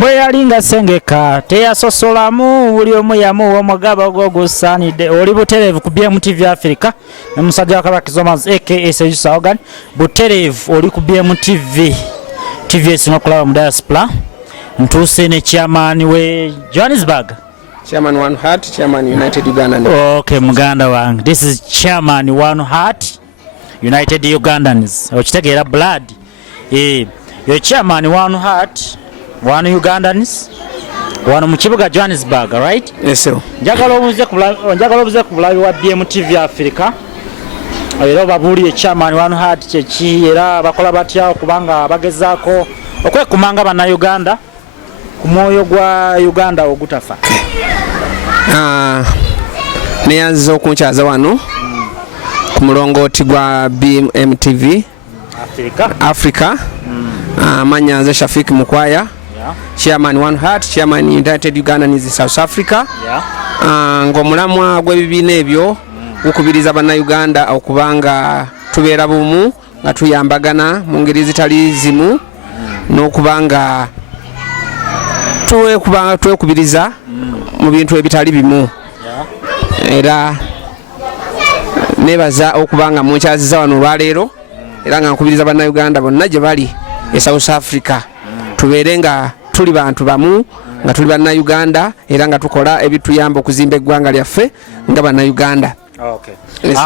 bwe yalinga sengeka teyasosolamu buli omu yamuwa omugabo ogwogusaanidde oli butereevu ku BMTV Africa ne musajja wa Kabaka Kizomiles aka Ssejusa butereevu oli ku BMTV TV esinga okulaba mu diaspora ntuuse ne chairman we Johannesburg. Chairman One Heart, Chairman United Ugandans. Okay, Muganda wange. This is Chairman One Heart, United Ugandans. Okitegeera blood. You're Chairman One Heart, One Ugandans. Wano mu kibuga Johannesburg, right? Yes, sir. Njagala obuze ku bulabi wa BMTV Africa. Era babuulire Chairman One Heart kyeki era bakola batya okubanga bagezaako okwekumanga bannayuganda ku mwoyo gwa Uganda ogutafa. Neyanziza okunkyaza wano ku mulongooti gwa BMTV Africa. Manya nze Shafik Mukwaya, Chairman One Heart, Chairman United Ugandans South Africa. Ng'omulamwa gw'ebibiina ebyo gukubiriza bannayuganda okubanga tubeera bumu nga tuyambagana mu ngeri zitali zimu n'okubanga twekubiriza mu bintu ebitali bimu. Era nebaza okubanga munkyaziza wano olwaleero era nga nkubiriza bannayuganda bonna gye bali e South Africa tubeere nga tuli bantu bamu nga tuli bannayuganda era nga tukola ebituyamba okuzimba eggwanga lyaffe nga bannayuganda. Okay.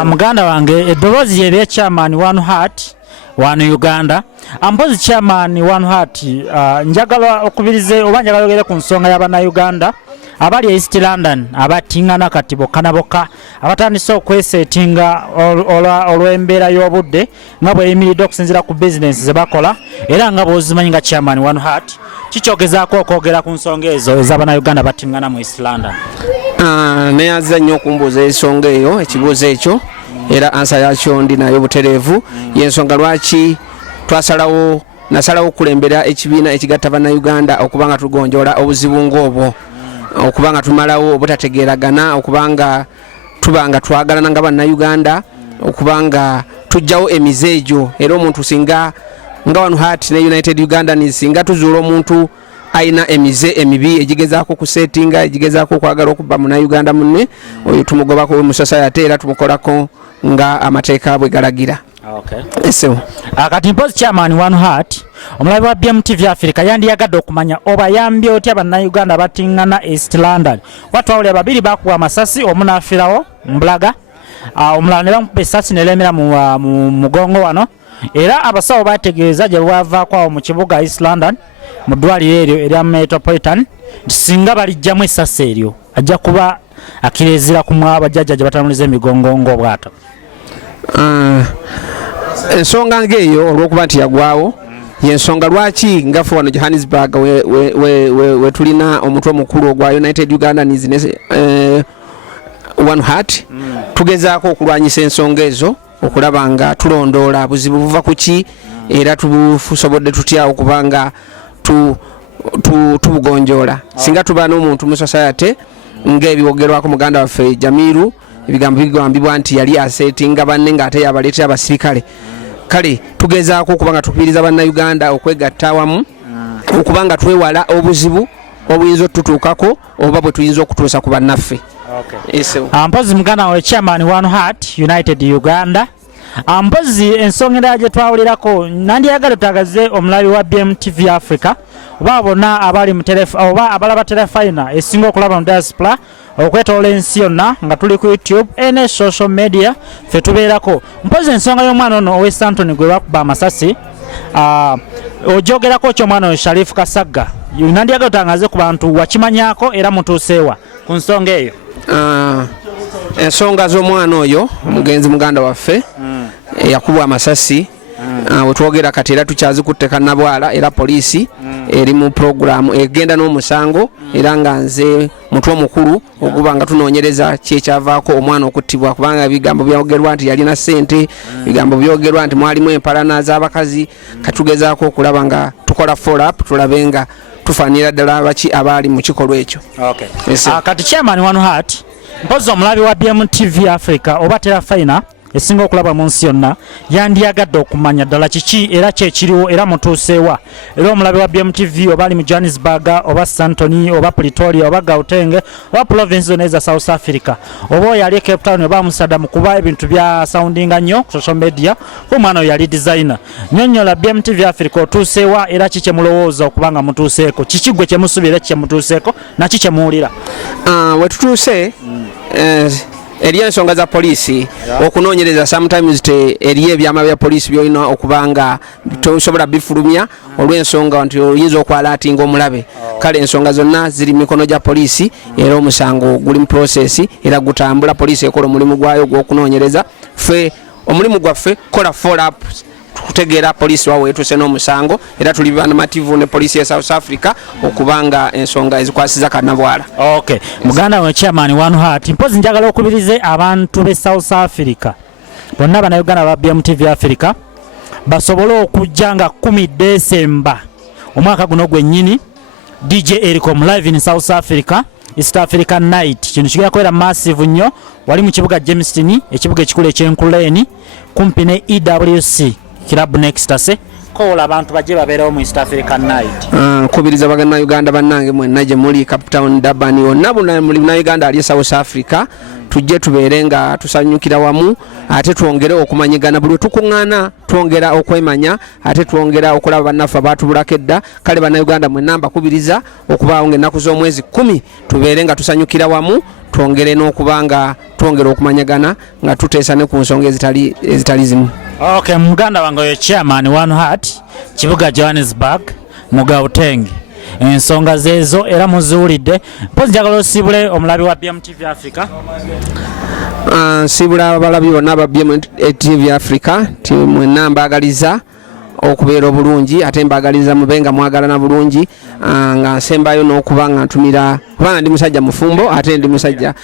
Muganda wange eddoboozi ly'erya Chairman One Heart One Uganda ampozi Chairman One Heart njagala okubirize oba njagala ogere ku nsonga y'abannayuganda abali East London abatingana kati bokka bokka abatandise okwesetinga olw'embeera y'obudde nga bweyimiridde okusinziira ku business ze bakola era nga bw'ozimanyi nga Chairman One Heart kikyogezaako okwogera ku nsonga ezo ez'abannayuganda batingana mu East London. Neyanziza nnyo okumbuuza ensonga eyo ekibuuzo ekyo era ansa yakyo ndi nayo butereevu y'ensonga lwaki nasalawo okulembera ekibiina ekigatta bannayuganda okubanga tugonjoola obuzibu ng'obwo okubanga tumalawo obutategeeragana okubanga tubanga twagalana nga bannayuganda okubanga tujjawo emize egyo era omuntu singa nga One Heart ne United Ugandans singa tuzuula omuntu ayina emize emibi egigezaako kusetinga egigezaako okwagala okubba munnayuganda munne oyo tumugobako mu society era tumukolako nga amateeka bwe galagira. Okay. So, kati mpozi Chairman One Heart omulabi wa BMTV Africa yandiyagadde okumanya oba yambye otya bannayuganda batingana East London. Watwawulira babiri bakuwa amasasi omu n'afiirawo mbulaga omulala ne bamukuba essasi ne lemera mu mugongo wano era abasawo bategeeza gye bwavaako awo mu kibuga East London mu ddwaliro eryo erya Metropolitan singa balijjamu essasi eryo ajja kuba akireezera ku abajjajja gye batamuliza emigongo ng'obwato. Ensonga ng'eyo olw'okuba nti yagwawo y'ensonga lwaki ngaffe wano Johannesburg we tulina omutwe omukulu ogwa United Ugandans One Heart tugezaako okulwanyisa ensonga ezo okulaba nga tulondoola buzibu buva ku ki era tubusobodde tutya okubanga tubugonjoola singa tuba n'omuntu mu society ng'ebiwogerwako muganda waffe Jamiru ebigambo bigambibwa nti yali asetinga banne ng'ate yabaleetera abasirikale kale tugezaako okubanga tukubiriza bannayuganda okwegatta awamu okubanga twewala obuzibu obuyinza otutuukako oba bwe tuyinza okutuusa ku bannaffe. Mpozi muganda we Chairman One Heart United Uganda mpozi ensonga endala gye twawulirako nandiyagala tutagaze omulabi wa BMTV Africa oba bonna abali mu oba abalaba telefayina esinga okulaba mu diaspora okwetoola ensi yonna nga tuli ku YouTube ene social media ffe tubeerako mpozi ensonga y'omwana ono West Anthony gwe bakuba amasasi ojogerako ky'omwana oyo Sharifu Kasagga nandiyagala tutangaze ku bantu wakimanyaako era mutuuseewa ku nsonga eyo. Ensonga z'omwana oyo omugenzi muganda waffe yakubwa amasasi wetwogera kati era tukyazikutte kannabwala era poliisi eri mu programu egenda n'omusango era nga nze mutwe omukulu okuba nga tunoonyereza kyekyavaako omwana okuttibwa kubanga ebigambo byogerwa nti yalina ssente ebigambo byogerwa nti mwalimu empalana z'abakazi katugezaako okulaba nga tukola follow up tulabe nga tufaanira ddala baki abaali mu kikolwa ekyo. Kati Chairman One Heart mpozi omulabi wa BMTV Africa oba terafayina esinga okulaba mu nsi yonna yandiyagadde okumanya ddala kiki era kyekiriwo era mutuusewa era omulabe wa BMTV oba ali mu Johannesburg oba Santoni oba Pretoria oba Gauteng oba province zonna eza South Africa oba oyo ali Cape Town oba Amsterdam kuba ebintu bya soundinga nnyo ku social media omwana oyo yali designer nnyonnyola BMTV Africa otuusewa era kiki mulowooza okubanga mutuuseeko kiki gwe kye musuubira kye mutuuseeko na kiki kye muwulira we tutuuse eriyo ensonga za poliisi okunoonyereza sometimes eriyo ebyama bya poliisi byolina okubanga tosobola bifulumya olw'ensonga nti oyinza okwalaatinga omulabe kale ensonga zonna ziri mikono gya poliisi era omusango guli mu process era gutambula poliisi ekola omulimu gwayo gw'okunoonyereza ffe omulimu gwaffe kola follow up kutegeera poliisi wawe etuse n'omusango era tuli banamativu ne poliisi ya South Africa okubanga ensonga ezikwasiza kannabwala. Okay, muganda we chairman One Heart mpozi njagala okubirize abantu be South Africa bonna bana Uganda ba BMTV Africa basobole okujja nga 10 December omwaka guno gwennyini DJ Ericom live in South Africa East African Night kino kigenda kwera massive nnyo wali mu kibuga Jamestown ekibuga ekikulu eky'Enkuleni kumpi ne EWC Club Next ase kola abantu baje babeerawo mu East African Night nkubiriza bagana Uganda bannange mwenna gye muli Cape Town Durban wonna bonna muli na Uganda ali South Africa tujje tubeere nga tusanyukira wamu ate twongere okumanyigana buli tukuŋŋaana twongera okwemanya ate twongera okulaba bannaffe abaatubulako edda kale banna Uganda mwenna mbakubiriza okubaawo ng'ennaku z'omwezi 10 tubeere nga tusanyukira wamu twongere n'okubanga twongera okumanyagana nga tuteesa ne ku nsonga ezitali zimu. Okay, muganda wange oyo chairman One Heart kibuga Johannesburg mu Gauteng ensonga zezo era muziwulidde mpozi njagala osibule omulabi wa BMTV Africa nsibula abalabi bonna ba BMTV Africa ti mwenna mbaagaliza okubeera obulungi ate mbaagaliza mubenga mwagalana bulungi nga nsembayo n'okuba nga ntumira kubanga ndi musajja mufumbo ate ndi musajja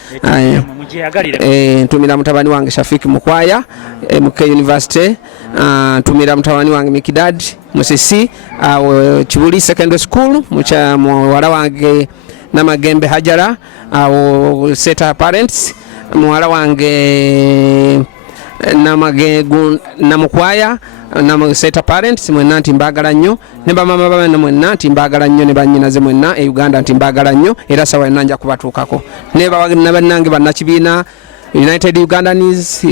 ntumira mutabani wange Shafiki Mukwaya MK University ntumira mutabani wange Mikidad Musisi Kibuli Secondary School muwala wange Namagembe Hajara Seta Parents muwala wange Namukwaya Seta Parents mwenna nti mbagala nnyo ne bamama bana mwenna nti mbagala nnyo ne bannyinaze mwenna Uganda nti mbagala nnyo era sawa enanja kubatuukako ne bannange bannakibiina United Ugandans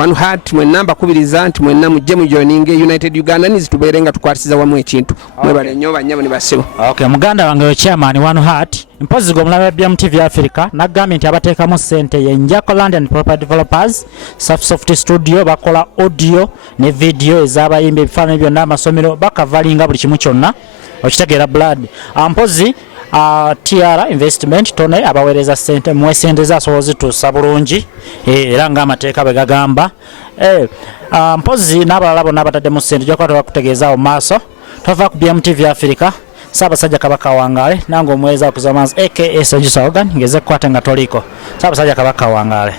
One Heart mwenna mbakubiriza nti mwenna mujje mu joining United Ugandans tubeere nga tukwatisiza wamu ekintu mwebale nnyo banyabo ne basibo. Okay, muganda wange chairman One Heart mpozi go mulaba BMTV Africa nagambye nti abateekamu ssente yenjako London Property Developers Soft Studio bakola audio ne video ez'abayimbi ebifaananyi byonna amasomero bakavalinga buli kimu kyonna okitegeera blood mpozi TR investment tone abawereza sente mwesendeza asobozi tusa bulungi era nga amateeka bwe gagamba mpozi n'abalala bonna abatadde mu ssente gyokwa tubakutegeezaawo maaso tova ku BMTV Africa Ssaabasajja Kabaka Wangale nange omweza okuzamanzi aka Ssejusa organ ngeze kukwata nga toliko Ssaabasajja Kabaka Wangale.